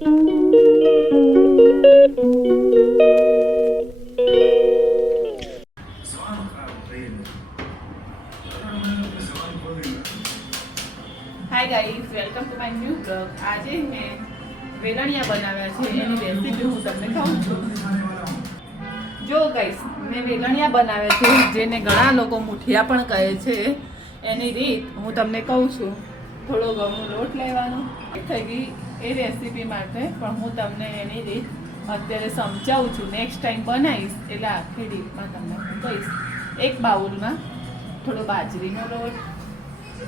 Hi guys, welcome to my new blog. આજે મેં વેલણિયા બનાવ્યા છે, એની રેસીપી હું તમને કહું છું. જો ગાઈઝ, મેં વેલણિયા બનાવ્યા છે, જેને ઘણા લોકો મુઠિયા પણ કહે છે. એની રીત હું તમને કહું છું. થોડો ઘઉંનો લોટ લેવાનો થઈ ગઈ એ રેસીપી માટે, પણ હું તમને એની રીત અત્યારે સમજાવું છું. નેક્સ્ટ ટાઈમ બનાવીશ એટલે આખી રીતમાં તમને હું કહીશ. એક બાઉલમાં થોડો બાજરીનો લોટ,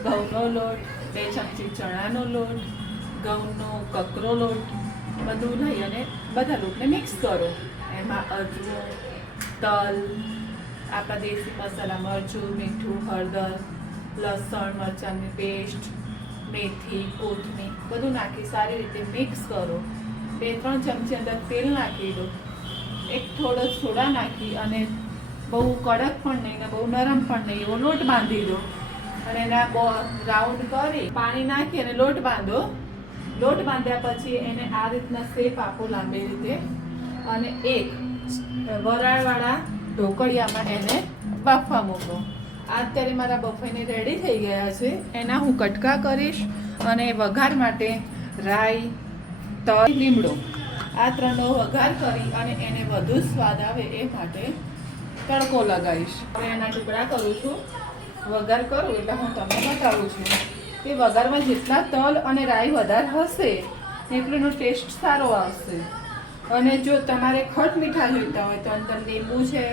ઘઉંનો લોટ, 2 ચમચી ચણાનો લોટ, ઘઉંનો કકરો લોટ, બધું લઈ અને બધા લોટને મિક્સ કરો. એમાં અજમો, તલ, આપણા દેશી મસાલા, મરચું, મીઠું, હળદર, લસણ મરચાંની પેસ્ટ, મેથી, કોથમીર બધું નાખી સારી રીતે મિક્સ કરો. 2-3 ચમચી અંદર તેલ નાખી દો. એક થોડો સોડા નાખી અને બહુ કડક પણ નહીં ને બહુ નરમ પણ નહીં એવો લોટ બાંધી દો. અને એના રાઉન્ડ કરી પાણી નાખી અને લોટ બાંધો. લોટ બાંધ્યા પછી એને આ રીતના શેપ આપો લાંબી રીતે, અને એક વરાળવાળા ઢોકળિયામાં એને બાફવા મૂકો. અત્યારે મારા બફાઈને રેડી થઈ ગયા છે. એના હું કટકા કરીશ અને વઘાર માટે રાઈ, તલ, લીમડો આ ત્રણનો વઘાર કરી અને એને વધુ સ્વાદ આવે એ માટે તડકો લગાવીશ. હવે એના ટુકડા કરું છું. વઘાર કરું એટલે હું તમને બતાવું છું કે વઘારમાં જેટલા તલ અને રાઈ વધારે હશે એટલો એનો ટેસ્ટ સારો આવશે. અને જો તમારે ખટ મીઠા જોઈતા હોય તો અંદર લીંબુ છે,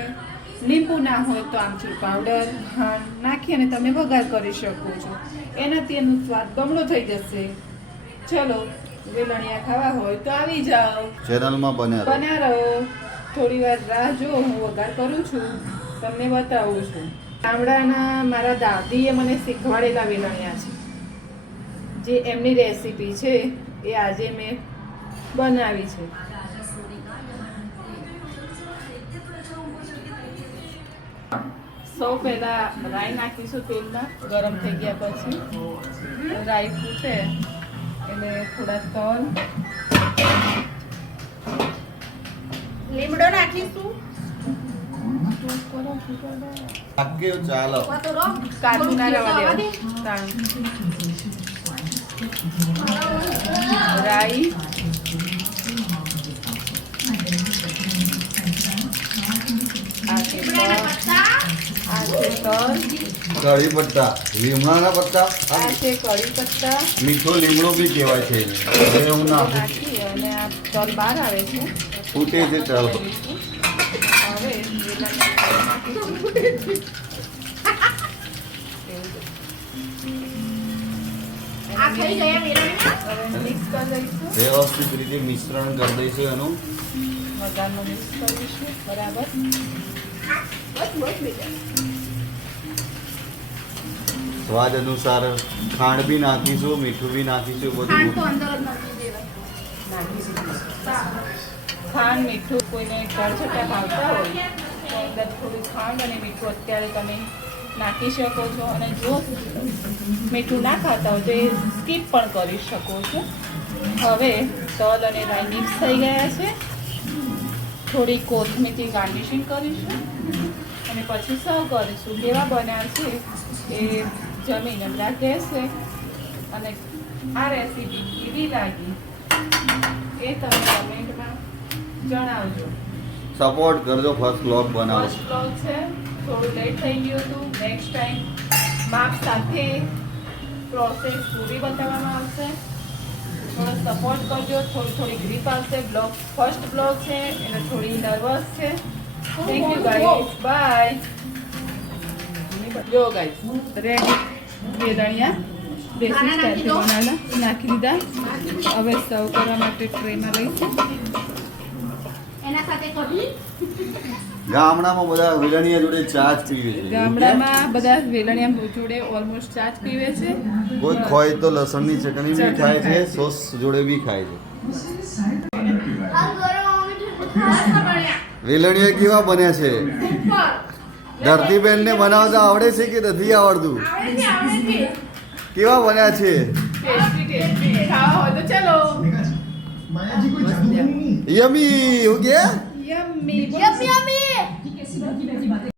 લીંબુ ના હોય તો આમચૂર પાવડર નાખી અને તમે વઘાર કરી શકો છો. એનાથી એનો સ્વાદ બમણો થઈ જશે. ચલો, વેલણિયા ખાવા હોય તો આવી જાઓ, ચેનલમાં બન્યા રહો. થોડી વાર રાહ જો, હું વઘાર કરું છું, તમને બતાવું છું. ગામડાના મારા દાદીએ મને શીખવાડેલા વેલણિયા છે, જે એમની રેસીપી છે એ આજે મેં બનાવી છે. સૌ પહેલા રાઈ નાખીશું તેલમાં. ગરમ થઈ ગયા પછી રાઈ ફૂટે એટલે થોડા તલ, લીમડો નાખીશું. કાજુ ના રવા દે, રાઈ, કઢી પત્તા, લીમડાના પત્તા, આ છે કઢી પત્તા, મીઠો લીમડો બી કહેવાય છે એને. હવે હું નાખી અને આ તલ બહાર આવે છે, ફૂટે છે ચાલો. હવે આ થઈ ગયા વેલણિયા. મિક્સ કરી દઈશું. વ્યવસ્થિત રીતે મિશ્રણ કરી દઈશું એનું. વઘારમાં મિક્સ કરીશું બરાબર. બસ બેટા. સ્વાદ અનુસાર ખાંડ બી નાખીશું, મીઠું બી નાખીશું, ખાંડ તો બધું. અંદર જ નાખી દેવાય. ખાંડ, મીઠું, કોઈને ગળચટા ભાવતા હોય તો અંદર થોડું ખાંડ અને મીઠું અત્યારે તમે નાખી શકો છો. અને જો મીઠું ના ખાતા હોય તો એ સ્કીપ પણ કરી શકો છો. હવે તલ અને રાઈ મિક્સ થઈ ગયા છે. થોડી કોથમીરથી ગાર્નિશિંગ કરીશું અને પછી સર્વ કરીશું. કેવા બન્યા છે એ જમીને હમણાં કહેશે. અને આ રેસીપી કેવી લાગી એ તમે કમેન્ટમાં જણાવજો. સપોર્ટ કરજો. ફર્સ્ટ વ્લોગ બનાવો. ફર્સ્ટ વ્લોગ છે, થોડું લેટ થઈ ગયું હતું. નેક્સ્ટ ટાઈમ માપ સાથે પ્રોસેસ પૂરી બતાવવામાં આવશે. થોડો સપોર્ટ કરજો. થોડી ગ્રીપ આવશે. બ્લોગ ફર્સ્ટ બ્લોગ છે એટલે થોડી નર્વસ છે. Thank you guys, bye. જો ગાઈઝ, રેડી વેલણિયા દેશી સ્ટાઈલથી બનાવેલા નાખી દીધા. હવે સર્વ કરવા માટે ટ્રેમાં લઈશું. એના સાથે કઢી. ગામડામાં બધા વેલણિયા જોડે ચા જ પીવે છે. ગામડામાં બધા વેલણિયા જોડે ઓલમોસ્ટ ચા જ પીવે છે. કોઈ ખોય તો લસણની ચટણી બી ખાય છે, સોસ જોડે બી ખાય છે. આ ગરમ મમ્મી ખાવા બન્યા. વેલણિયા કેવા બન્યા છે? ઉપર. ધરતીબેનને બનાવતા આવડે છે કે નથી આવડતું? આવડે છે. કેવા બન્યા છે? ટેસ્ટી ટેસ્ટી ખાવા હોય તો ચલો. યમી હો ગયા યમ્મી યમ્મી યમ્મી